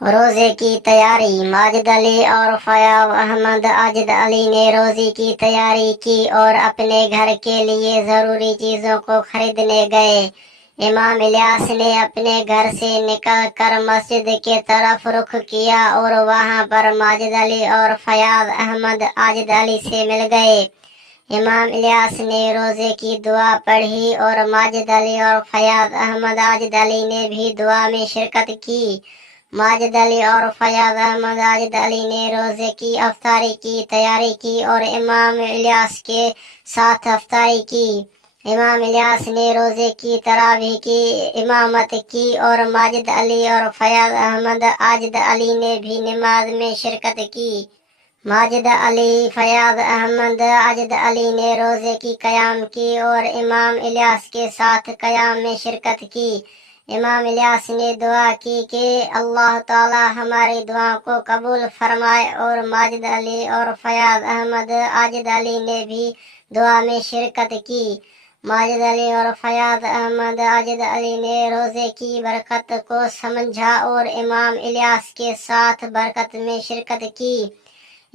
روزے کی تیاری۔ ماجد علی اور فیاض احمد عاجد علی نے روزے کی تیاری کی اور اپنے گھر کے لیے ضروری چیزوں کو خریدنے گئے۔ امام الیاس نے اپنے گھر سے نکل کر مسجد کی طرف رخ کیا اور وہاں پر ماجد علی اور فیاض احمد عاجد علی سے مل گئے۔ امام الیاس نے روزے کی دعا پڑھی اور ماجد علی اور فیاض احمد عاجد علی نے بھی دعا میں شرکت کی۔ ماجد علی اور فیاض احمد عاجد علی نے روزے کی افطاری کی تیاری کی اور امام الیاس کے ساتھ افطاری کی۔ امام الیاس نے روزے کی تراویح کی امامت کی اور ماجد علی اور فیاض احمد عاجد علی نے بھی نماز میں شرکت کی۔ ماجد علی، فیاض احمد عاجد علی نے روزے کی قیام کی اور امام الیاس کے ساتھ قیام میں شرکت کی۔ امام الیاس نے دعا کی کہ اللہ تعالی ہماری دعا کو قبول فرمائے اور ماجد علی اور فیاض احمد عاجد علی نے بھی دعا میں شرکت کی۔ ماجد علی اور فیاض احمد عاجد علی نے روزے کی برکت کو سمجھا اور امام الیاس کے ساتھ برکت میں شرکت کی۔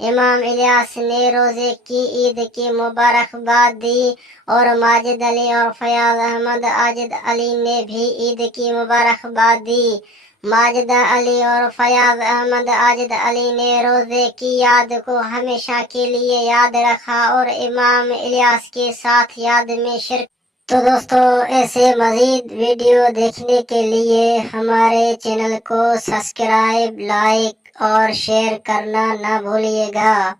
امام الیاس نے روزے کی عید کی مبارکباد دی اور ماجد علی اور فیاض احمد عاجد علی نے بھی عید کی مبارکباد دی۔ ماجد علی اور فیاض احمد عاجد علی نے روزے کی یاد کو ہمیشہ کے لیے یاد رکھا اور امام الیاس کے ساتھ یاد میں شرکت۔ تو دوستو، ایسے مزید ویڈیو دیکھنے کے لیے ہمارے چینل کو سبسکرائب، لائک اور شیئر کرنا نہ بھولیے گا۔